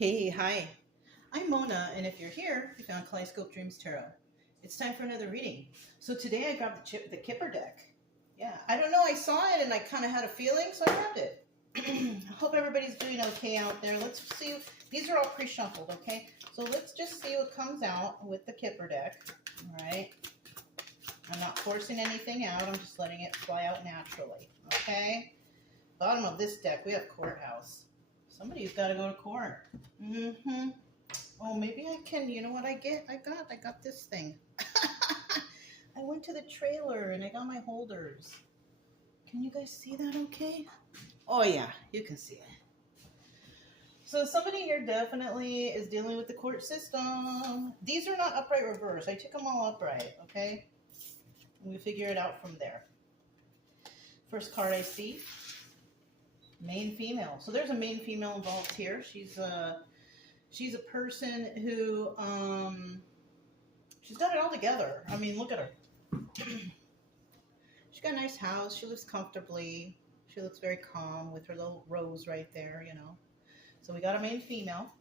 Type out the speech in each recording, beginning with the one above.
Hey, hi. I'm Mona, and if you're here, you found Kaleidoscope Dreams Tarot. It's time for another reading. So today I grabbed the Kipper deck. Yeah, I don't know, I saw it and I kind of had a feeling, so I grabbed it. I hope everybody's doing okay out there. Let's see. These are all pre-shuffled, okay? So let's just see what comes out with the Kipper deck. All right. I'm not forcing anything out. I'm just letting it fly out naturally, okay? Bottom of this deck, we have courthouse. Somebody's got to go to court. Oh, maybe I can. You know what I get? I got this thing. I went to the trailer and I got my holders. Can you guys see that okay? Oh, yeah, you can see it. So somebody here definitely is dealing with the court system. These are not upright reverse. I took them all upright, okay? And we figure it out from there. First card I see. Main female. So there's a main female involved here. She's a person who she's got it all together. I mean, look at her. She's got a nice house. She lives comfortably. She looks very calm with her little rose right there, you know. So we got a main female.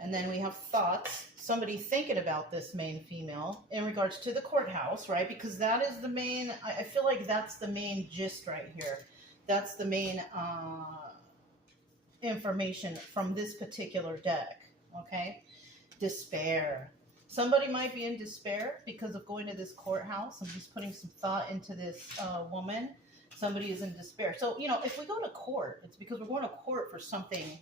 And then we have thoughts. Somebody thinking about this main female in regards to the courthouse, right? Because that is the main, I feel like that's the main gist right here. That's the main information from this particular deck, okay? Despair. Somebody might be in despair because of going to this courthouse. I'm just putting some thought into this woman. Somebody is in despair. So, you know, if we go to court, it's because we're going to court for something,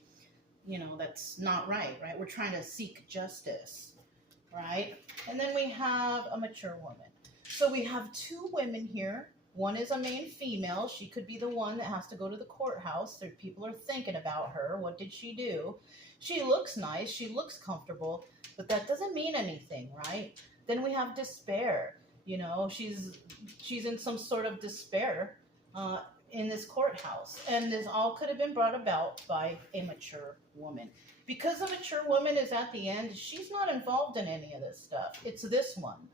you know, that's not right, right? We're trying to seek justice, right? And then we have a mature woman. So we have two women here. One is a main female. She could be the one that has to go to the courthouse. There, people are thinking about her. What did she do? She looks nice. She looks comfortable, but that doesn't mean anything, right? Then we have despair. You know, she's in some sort of despair in this courthouse. And this all could have been brought about by a mature woman. Because a mature woman is at the end, she's not involved in any of this stuff. It's this one.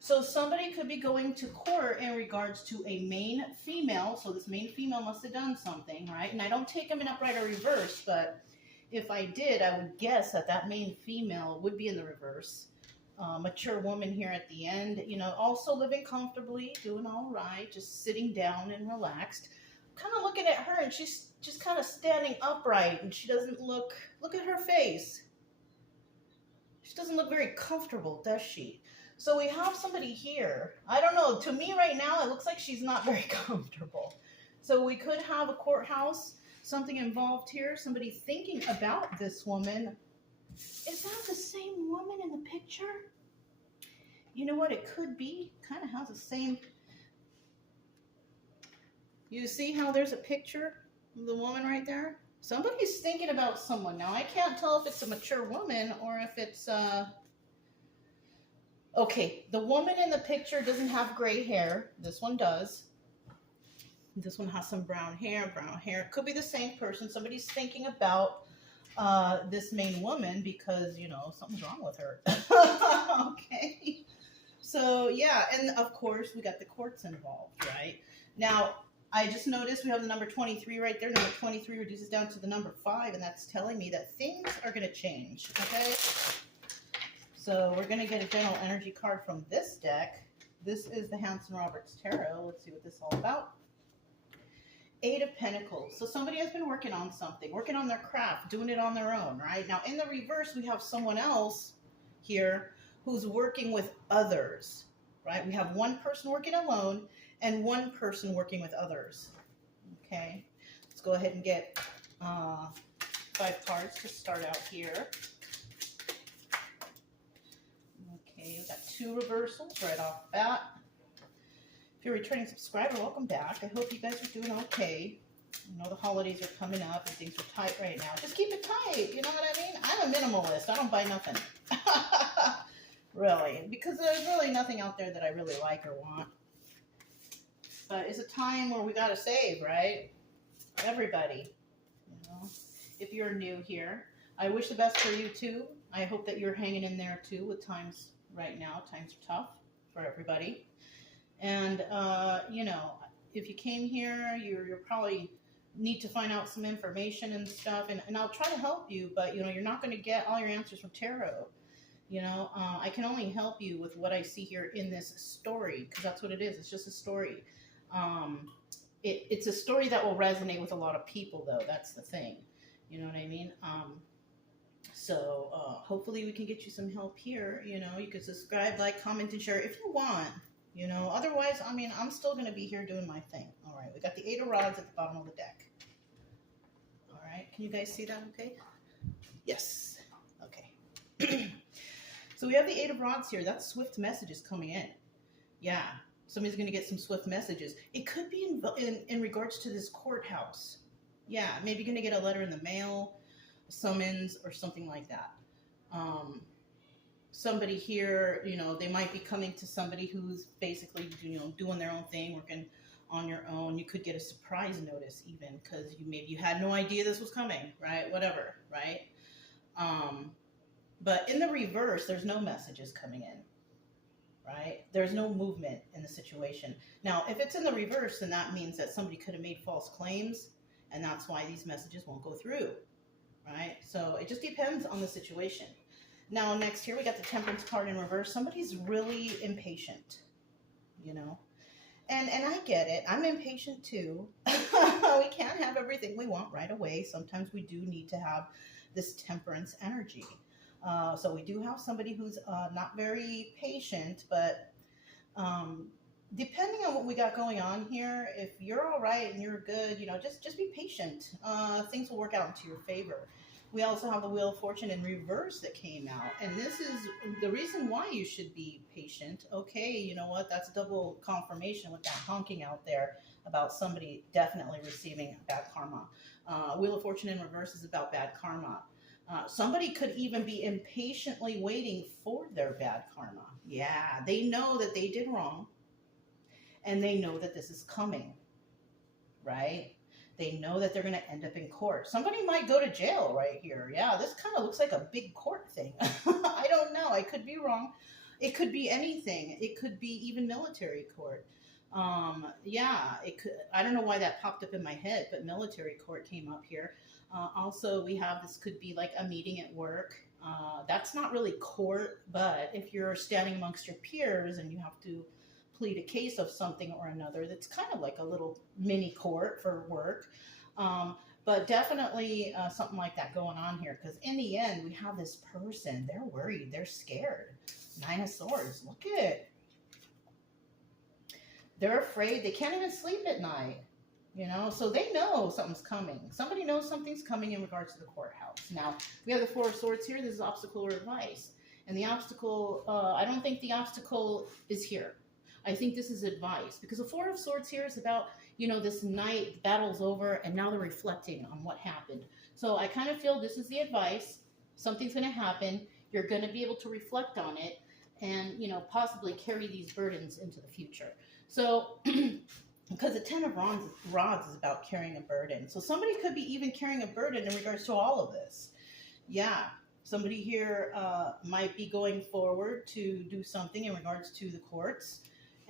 So somebody could be going to court in regards to a main female. So this main female must have done something, right? And I don't take them in upright or reverse, but if I did, I would guess that that main female would be in the reverse. Mature woman here at the end, you know, also living comfortably, doing all right, just sitting down and relaxed. Kind of looking at her and she's just kind of standing upright and she doesn't look at her face. She doesn't look very comfortable, does she? So we have somebody here. I don't know. To me right now, it looks like she's not very comfortable. So we could have a courthouse, something involved here, somebody thinking about this woman. Is that the same woman in the picture? You know what? It could be. Kind of has the same. You see how there's a picture of the woman right there? Somebody's thinking about someone. Now, I can't tell if it's a mature woman or if it's... Okay, the woman in the picture doesn't have gray hair. This one does. This one has some brown hair. Could be the same person. Somebody's thinking about this main woman because, you know, something's wrong with her. Okay. So, yeah, and of course, we got the courts involved, right? Now, I just noticed we have the number 23 right there. Number 23 reduces down to the number 5, and that's telling me that things are going to change, okay? So we're going to get a general energy card from this deck. This is the Hanson Roberts Tarot. Let's see what this is all about. 8 of Pentacles. So somebody has been working on something, working on their craft, doing it on their own, right? Now, in the reverse, we have someone else here who's working with others, right? We have one person working alone and one person working with others, okay? Let's go ahead and get 5 cards to start out here. Okay, we've got 2 reversals right off the bat. If you're a returning subscriber, welcome back. I hope you guys are doing okay. I know the holidays are coming up and things are tight right now. Just keep it tight, you know what I mean? I'm a minimalist. I don't buy nothing. Really, because there's really nothing out there that I really like or want. But it's a time where we gotta save, right? Everybody, you know. If you're new here, I wish the best for you too. I hope that you're hanging in there too with times right now. Times are tough for everybody. And, you know, if you came here, you're probably need to find out some information and stuff, and I'll try to help you, but you know, you're not going to get all your answers from tarot. You know, I can only help you with what I see here in this story, because that's what it is. It's just a story. It's a story that will resonate with a lot of people, though. That's the thing. You know what I mean? So hopefully we can get you some help here. You know, you can subscribe, like, comment, and share if you want. You know, otherwise, I mean, I'm still going to be here doing my thing. All right, we got the 8 of Rods at the bottom of the deck. All right, can you guys see that okay? Yes. Okay. So we have the 8 of Rods here. That's swift messages coming in. Yeah, somebody's going to get some swift messages. It could be in regards to this courthouse. Yeah, maybe going to get a letter in the mail, a summons, or something like that. Somebody here, you know, they might be coming to somebody who's basically, you know, doing their own thing, working on your own. You could get a surprise notice even, because maybe you had no idea this was coming, right? Whatever, right? But in the reverse, there's no messages coming in, right? There's no movement in the situation. Now, if it's in the reverse, then that means that somebody could have made false claims, and that's why these messages won't go through, right? So it just depends on the situation. Now, next here, we got the Temperance card in reverse. Somebody's really impatient, you know? And I get it. I'm impatient too. We can't have everything we want right away. Sometimes we do need to have this temperance energy. So we do have somebody who's not very patient, but depending on what we got going on here, if you're all right and you're good, you know, just be patient. Things will work out into your favor. We also have the Wheel of Fortune in reverse that came out, and this is the reason why you should be patient. Okay, you know what? That's double confirmation with that honking out there about somebody definitely receiving bad karma. Wheel of Fortune in reverse is about bad karma. Somebody could even be impatiently waiting for their bad karma. Yeah, they know that they did wrong, and they know that this is coming, right? They know that they're going to end up in court. Somebody might go to jail right here. Yeah, this kind of looks like a big court thing. I don't know. I could be wrong. It could be anything. It could be even military court. Yeah, it could. I don't know why that popped up in my head, but military court came up here. Also, we have this could be like a meeting at work. That's not really court, but if you're standing amongst your peers and you have to plead a case of something or another, that's kind of like a little mini court for work. But definitely something like that going on here, because in the end, we have this person. They're worried. They're scared. 9 of Swords. Look at it. They're afraid. They can't even sleep at night. You know, so they know something's coming. Somebody knows something's coming in regards to the courthouse. Now, we have the 4 of Swords here. This is obstacle or advice. And the obstacle, I don't think the obstacle is here. I think this is advice, because the 4 of Swords here is about, you know, this night, the battle's over, and now they're reflecting on what happened. So I kind of feel this is the advice. Something's going to happen. You're going to be able to reflect on it and, you know, possibly carry these burdens into the future. So, because the 10 of Rods is about carrying a burden. So somebody could be even carrying a burden in regards to all of this. Yeah. Somebody here might be going forward to do something in regards to the courts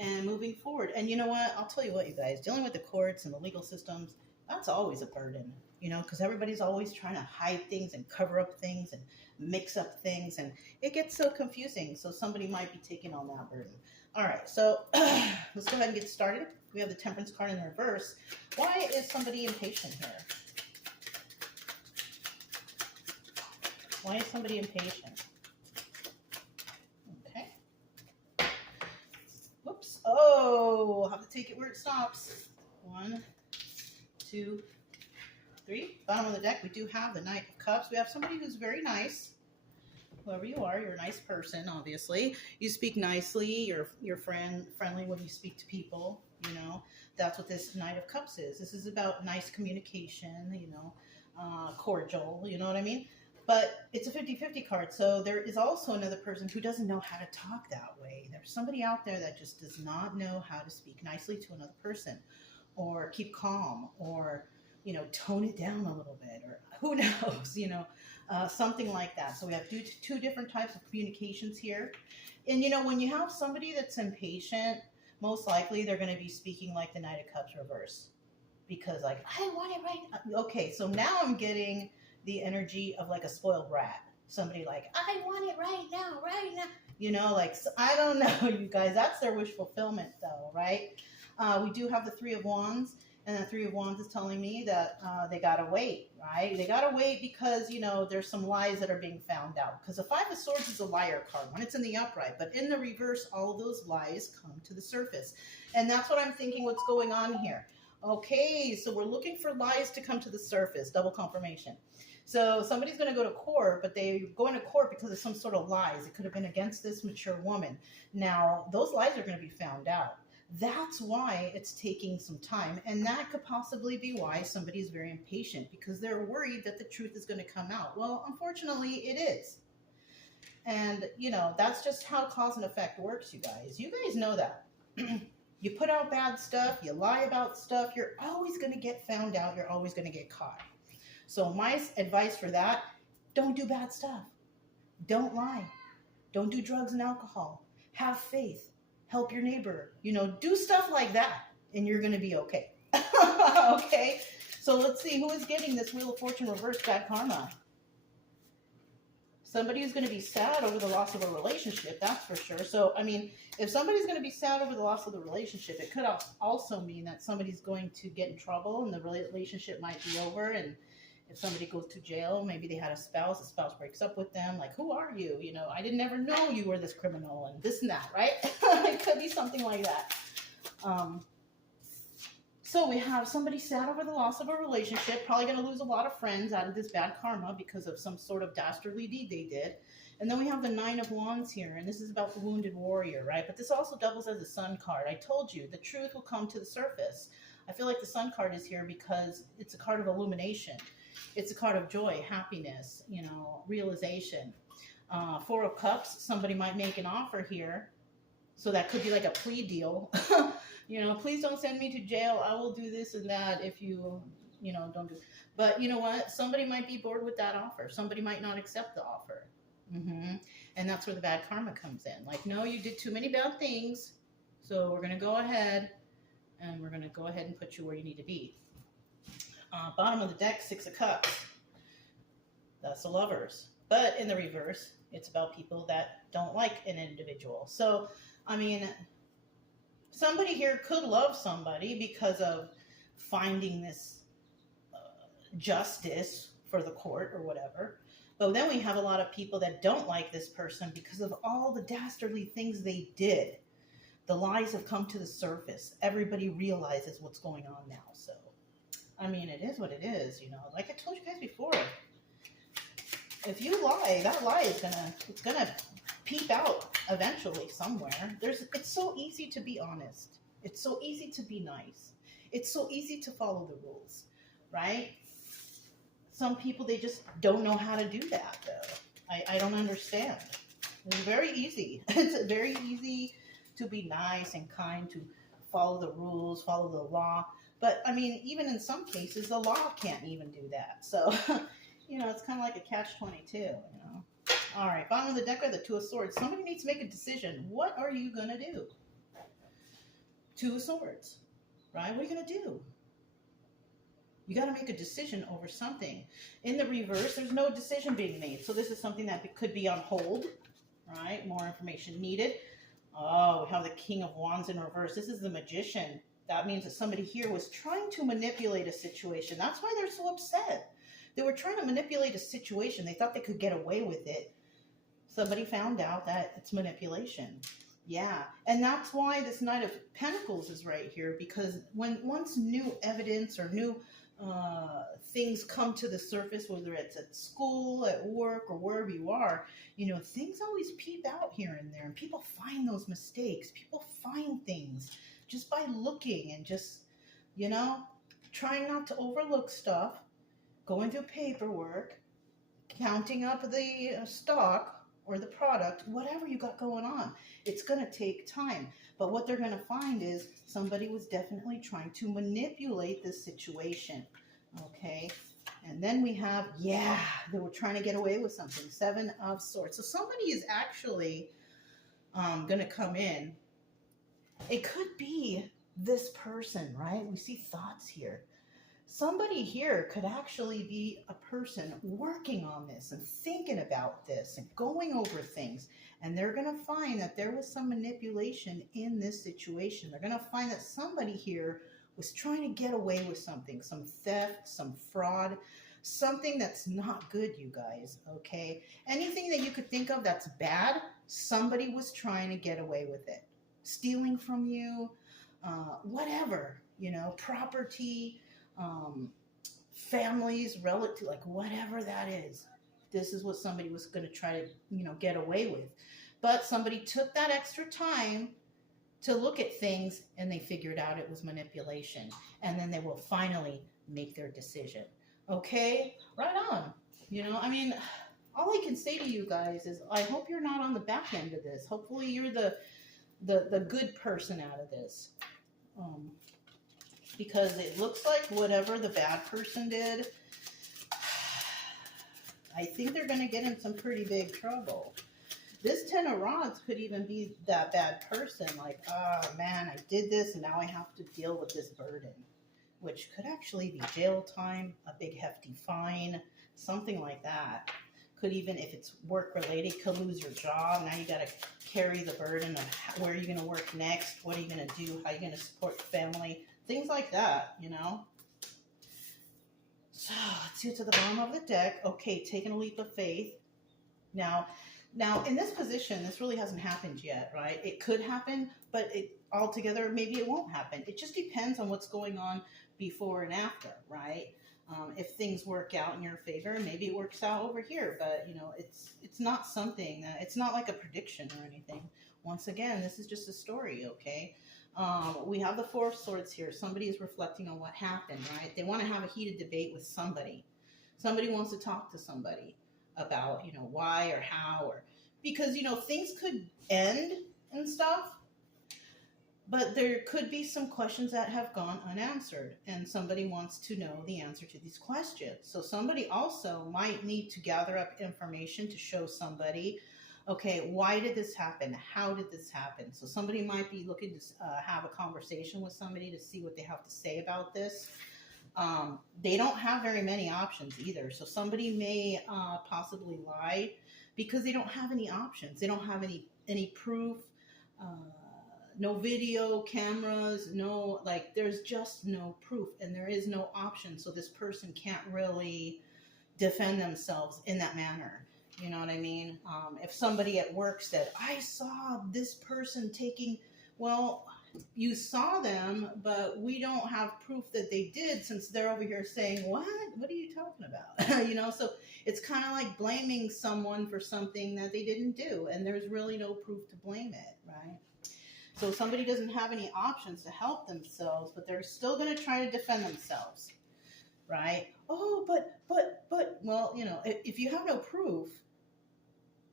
and moving forward. And you know what? I'll tell you what, you guys, dealing with the courts and the legal systems, that's always a burden, you know, because everybody's always trying to hide things and cover up things and mix up things. And it gets so confusing. So somebody might be taking on that burden. All right. So let's go ahead and get started. We have the Temperance card in reverse. Why is somebody impatient here? Why is somebody impatient? Okay. Whoops. Oh, I'll have to take it where it stops. 1, 2, 3. Bottom of the deck, we do have the Knight of Cups. We have somebody who's very nice. Whoever you are, you're a nice person, obviously. You speak nicely. You're friendly when you speak to people, you know. That's what this Knight of Cups is. This is about nice communication, you know, cordial, you know what I mean? But it's a 50-50 card, so there is also another person who doesn't know how to talk that way. There's somebody out there that just does not know how to speak nicely to another person, or keep calm, or, you know, tone it down a little bit, or who knows, you know, something like that. So we have two different types of communications here. And, you know, when you have somebody that's impatient, most likely they're going to be speaking like the Knight of Cups reverse. because like, I want it right now. Okay, so now I'm getting the energy of like a spoiled brat. Somebody like, I want it right now, right now. You know, like, so I don't know, you guys. That's their wish fulfillment, though, right? We do have the Three of Wands, and the Three of Wands is telling me that they gotta wait, right? They gotta wait because, you know, there's some lies that are being found out. Because the Five of Swords is a liar card when it's in the upright, but in the reverse, all of those lies come to the surface. And that's what I'm thinking what's going on here. Okay, so we're looking for lies to come to the surface, double confirmation. So somebody's going to go to court, but they're going to court because of some sort of lies. It could have been against this mature woman. Now, those lies are going to be found out. That's why it's taking some time. And that could possibly be why somebody is very impatient, because they're worried that the truth is going to come out. Well, unfortunately, it is. And, you know, that's just how cause and effect works, you guys. You guys know that. You put out bad stuff, you lie about stuff, you're always going to get found out, you're always going to get caught. So my advice for that, don't do bad stuff. Don't lie. Don't do drugs and alcohol. Have faith. Help your neighbor. You know, do stuff like that, and you're going to be okay. Okay? So let's see, who is getting this Wheel of Fortune reverse bad karma? Somebody who's going to be sad over the loss of a relationship, that's for sure. So, I mean, if somebody's going to be sad over the loss of the relationship, it could also mean that somebody's going to get in trouble and the relationship might be over. And if somebody goes to jail, maybe they had a spouse, the spouse breaks up with them. Like, who are you? You know, I didn't ever know you were this criminal and this and that, right? It could be something like that. So we have somebody sad over the loss of a relationship, probably going to lose a lot of friends out of this bad karma because of some sort of dastardly deed they did. And then we have the Nine of Wands here, and this is about the wounded warrior, right? But this also doubles as a Sun card. I told you, the truth will come to the surface. I feel like the Sun card is here because it's a card of illumination. It's a card of joy, happiness, you know, realization. Four of Cups, somebody might make an offer here. So that could be like a plea deal. You know, please don't send me to jail. I will do this and that if you know, don't do it. But you know what? Somebody might be bored with that offer. Somebody might not accept the offer. And that's where the bad karma comes in. Like, no, you did too many bad things. So we're going to go ahead and we're going to go ahead and put you where you need to be. Bottom of the deck, Six of Cups. That's the Lovers. But in the reverse, it's about people that don't like an individual. So, I mean, somebody here could love somebody because of finding this justice for the court or whatever. But then we have a lot of people that don't like this person because of all the dastardly things they did. The lies have come to the surface. Everybody realizes what's going on now. So, I mean, it is what it is, you know. Like I told you guys before, if you lie, that lie is it's gonna peep out eventually somewhere. It's so easy to be honest. It's so easy to be nice. It's so easy to follow the rules, right? Some people, they just don't know how to do that, though. I don't understand. It's very easy. It's very easy to be nice and kind, to follow the rules, follow the law. But, I mean, even in some cases, the law can't even do that. So, you know, it's kind of like a catch-22, you know. All right, bottom of the deck are the Two of Swords. Somebody needs to make a decision. What are you going to do? Two of Swords, right? What are you going to do? You got to make a decision over something. In the reverse, there's no decision being made. So this is something that could be on hold, right? More information needed. Oh, we have the King of Wands in reverse. This is the Magician. That means that somebody here was trying to manipulate a situation. That's why they're so upset. They were trying to manipulate a situation. They thought they could get away with it. Somebody found out that it's manipulation. Yeah, and that's why this Knight of Pentacles is right here, because once new evidence or new things come to the surface, whether it's at school, at work, or wherever you are, you know, things always peep out here and there, and people find those mistakes. People find things just by looking and just, you know, trying not to overlook stuff, going through paperwork, counting up the stock or the product, whatever you got going on. It's going to take time. But what they're going to find is somebody was definitely trying to manipulate this situation. Okay. And then we have, yeah, they were trying to get away with something. Seven of Swords. So somebody is actually going to come in. It could be this person, right? We see thoughts here. somebody here could actually be a person working on this and thinking about this and going over things. And they're going to find that there was some manipulation in this situation. They're going to find that somebody here was trying to get away with something, some theft, some fraud, something that's not good, you guys, okay? Anything that you could think of that's bad, somebody was trying to get away with it. Stealing from you, whatever, you know, property, families, relative, like whatever that is. This is what somebody was going to try to, you know, get away with. But somebody took that extra time to look at things and they figured out it was manipulation. And then they will finally make their decision. Okay? Right on. You know, I mean, all I can say to you guys is I hope you're not on the back end of this. Hopefully you're the good person out of this. Because it looks like whatever the bad person did, I think they're going to get in some pretty big trouble. This 10 of Rods could even be that bad person. Like, oh man, I did this and now I have to deal with this burden. Which could actually be jail time, a big hefty fine, something like that. Could even, if it's work related, could lose your job. Now you got to carry the burden of where you're going to work next, what are you going to do, how are you going to support your family, things like that, you know. So let's get to the bottom of the deck. Okay, taking a leap of faith. Now in this position, this really hasn't happened yet, right? It could happen, but it altogether maybe it won't happen. It just depends on what's going on before and after, right? If things work out in your favor, maybe it works out over here, but you know, it's not something that, it's not like a prediction or anything. Once again, this is just a story, okay? We have the Four of Swords here. Somebody is reflecting on what happened, right? They want to have a heated debate with somebody. Somebody wants to talk to somebody about, you know, why or how, or because, you know, things could end and stuff, but there could be some questions that have gone unanswered, and somebody wants to know the answer to these questions. So somebody also might need to gather up information to show somebody, okay, why did this happen? How did this happen? So somebody might be looking to have a conversation with somebody to see what they have to say about this. They don't have very many options either. So somebody may possibly lie because they don't have any options. They don't have any proof. No video cameras, no, like there's just no proof and there is no option. So this person can't really defend themselves in that manner. You know what I mean? If somebody at work said, I saw this person taking, well, you saw them, but we don't have proof that they did, since they're over here saying, what are you talking about? You know, so it's kind of like blaming someone for something that they didn't do. And there's really no proof to blame it, right? So somebody doesn't have any options to help themselves, but they're still going to try to defend themselves, right? Oh, but, well, you know, if you have no proof,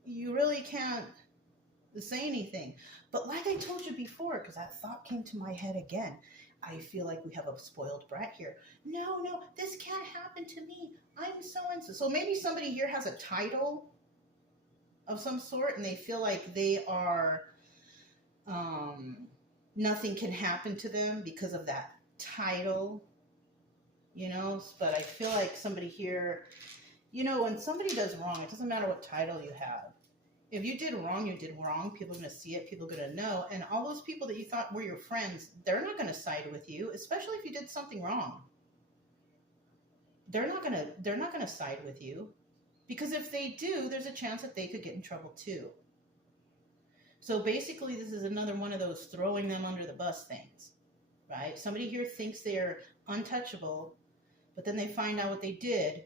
you really can't say anything. But like I told you before, because that thought came to my head again, I feel like we have a spoiled brat here. No, this can't happen to me. I'm so-and-so. So maybe somebody here has a title of some sort, and they feel like they are... nothing can happen to them because of that title, you know. But I feel like somebody here, you know, when somebody does wrong, it doesn't matter what title you have. If you did wrong, you did wrong. People are going to see it. People are going to know. And all those people that you thought were your friends, they're not going to side with you, especially if you did something wrong. They're not going to side with you, because if they do, there's a chance that they could get in trouble too. So basically, this is another one of those throwing them under the bus things, right? Somebody here thinks they're untouchable, but then they find out what they did,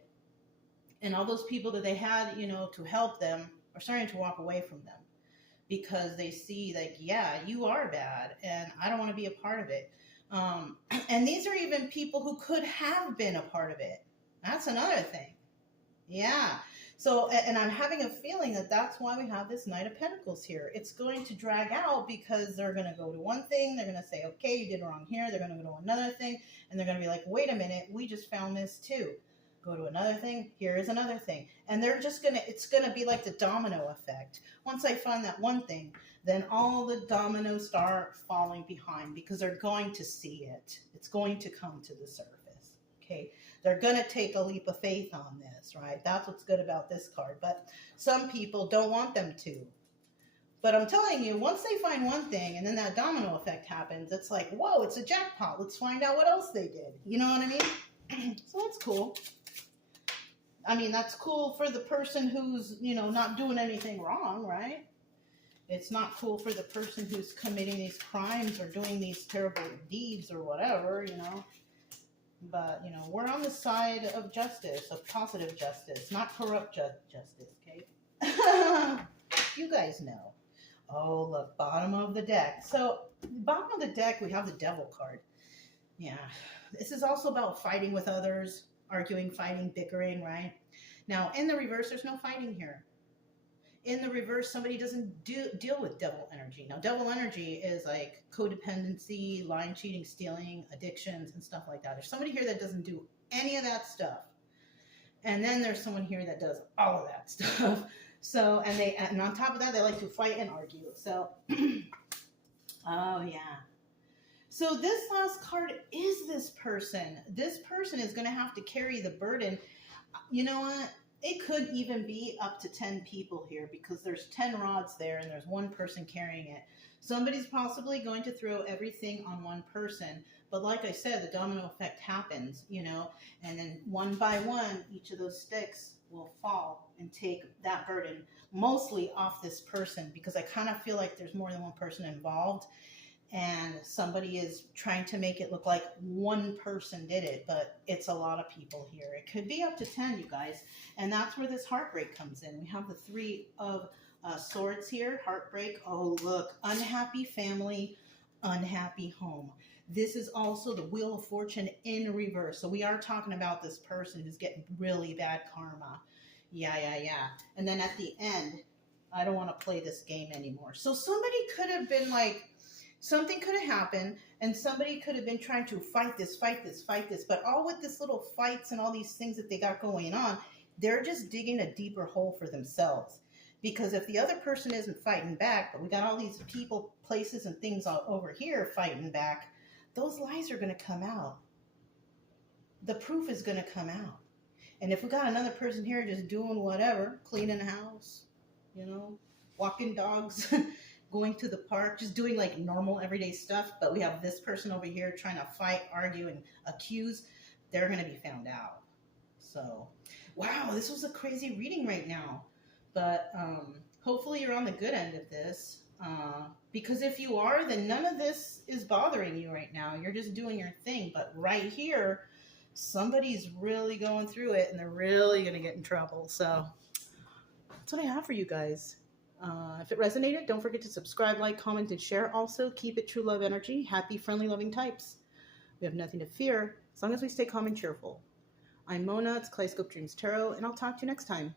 and all those people that they had, you know, to help them are starting to walk away from them because they see, like, yeah, you are bad, and I don't want to be a part of it. And these are even people who could have been a part of it. That's another thing. Yeah. So, and I'm having a feeling that that's why we have this Knight of Pentacles here. It's going to drag out because they're going to go to one thing. They're going to say, okay, you did wrong here. They're going to go to another thing. And they're going to be like, wait a minute, we just found this too. Go to another thing. Here is another thing. And they're just going to, it's going to be like the domino effect. Once I find that one thing, then all the dominoes start falling behind because they're going to see it. It's going to come to the surface. okay? They're going to take a leap of faith on this, right? That's what's good about this card. But some people don't want them to. But I'm telling you, once they find one thing and then that domino effect happens, it's like, whoa, it's a jackpot. Let's find out what else they did. You know what I mean? So that's cool. I mean, that's cool for the person who's, you know, not doing anything wrong, right? It's not cool for the person who's committing these crimes or doing these terrible deeds or whatever, you know. But, you know, we're on the side of justice, of positive justice, not corrupt justice, okay? You guys know. Oh, look, bottom of the deck. So, bottom of the deck, we have the Devil card. Yeah. This is also about fighting with others, arguing, fighting, bickering, right? Now, in the reverse, there's no fighting here. In the reverse, somebody doesn't deal with devil energy. Now, devil energy is like codependency, lying, cheating, stealing, addictions, and stuff like that. There's somebody here that doesn't do any of that stuff. And then there's someone here that does all of that stuff. So, and on top of that, they like to fight and argue. So, oh yeah. So this last card is this person. This person is going to have to carry the burden. You know what? It could even be up to 10 people here because there's 10 rods there and there's one person carrying it. Somebody's possibly going to throw everything on one person. But like I said, the domino effect happens, you know, and then one by one, each of those sticks will fall and take that burden mostly off this person because I kind of feel like there's more than one person involved. And somebody is trying to make it look like one person did it, but it's a lot of people here. It could be up to 10, you guys. And that's where this heartbreak comes in. We have the Three of Swords here, heartbreak. Oh, look, unhappy family, unhappy home. This is also the Wheel of Fortune in reverse. So we are talking about this person who's getting really bad karma. Yeah. And then at the end, I don't want to play this game anymore. So somebody could have been like, something could have happened and somebody could have been trying to fight this, but all with this little fights and all these things that they got going on, they're just digging a deeper hole for themselves. Because if the other person isn't fighting back, but we got all these people, places, and things all over here fighting back, those lies are going to come out. The proof is going to come out. And if we got another person here just doing whatever, cleaning the house, you know, walking dogs, going to the park, just doing like normal everyday stuff, but we have this person over here trying to fight, argue, and accuse, they're going to be found out. So, wow, this was a crazy reading right now. But hopefully you're on the good end of this. Because if you are, then none of this is bothering you right now. You're just doing your thing. But right here, somebody's really going through it, and they're really going to get in trouble. So that's what I have for you guys. If it resonated, don't forget to subscribe, like, comment, and share. Also, keep it true love energy. Happy, friendly, loving types. We have nothing to fear as long as we stay calm and cheerful. I'm Mona. It's Kaleidoscope Dreams Tarot, and I'll talk to you next time.